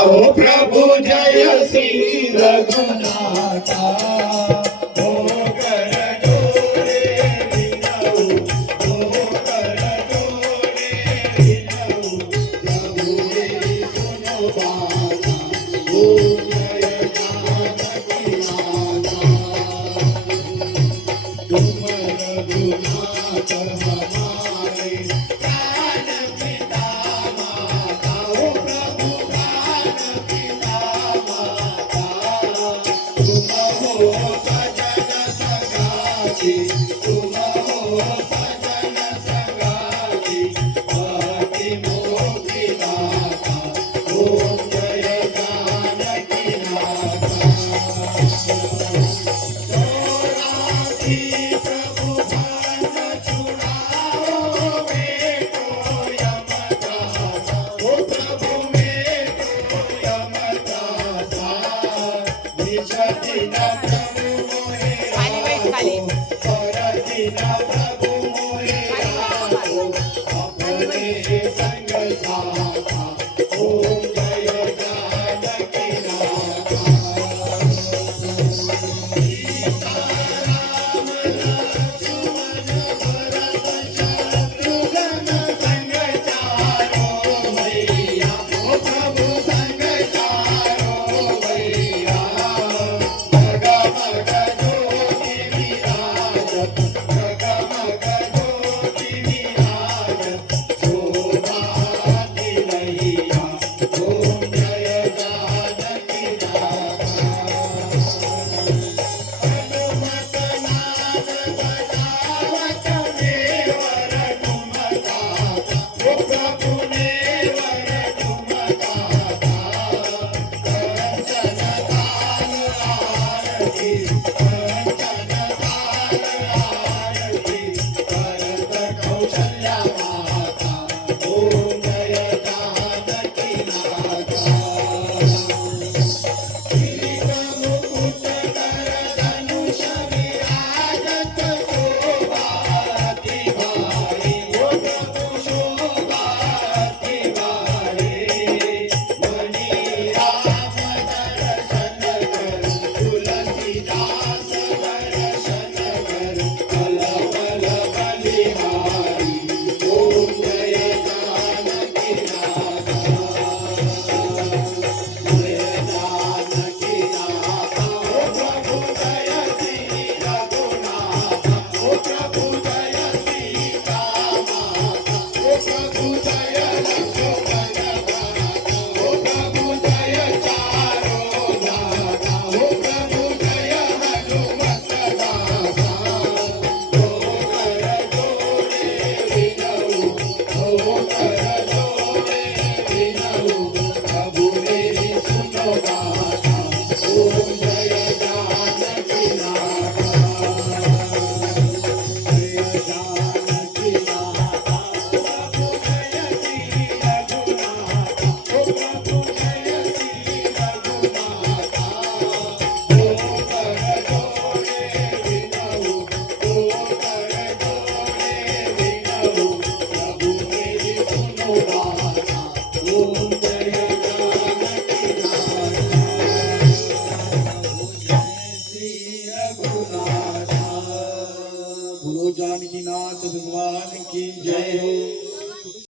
ओ प्रभु जय श्री रघुनाथा ओ कर जोड़े विनऊ ओ कर जोड़े विनऊ प्रभु मेरी सुनो बाता ओ जय जानकी माता तुम रघुनाथ हमारे प्राण पिता माता ओ प्रभु प्राण पिता माता तुम हो सजन सगाती तुम हो सजन सगाती भक्ति मोक्ति दाता ओम जय जानकी माता चौरासी प्रभु भान छुड़ाओ बेटो यमदासा ओ प्रभु मेरो यमदासा निज दिन प्रभु मोहे राखो पर दिन प्रभु मोहे राखो अपने संग साथा ओम जय जानकी नाथा Oh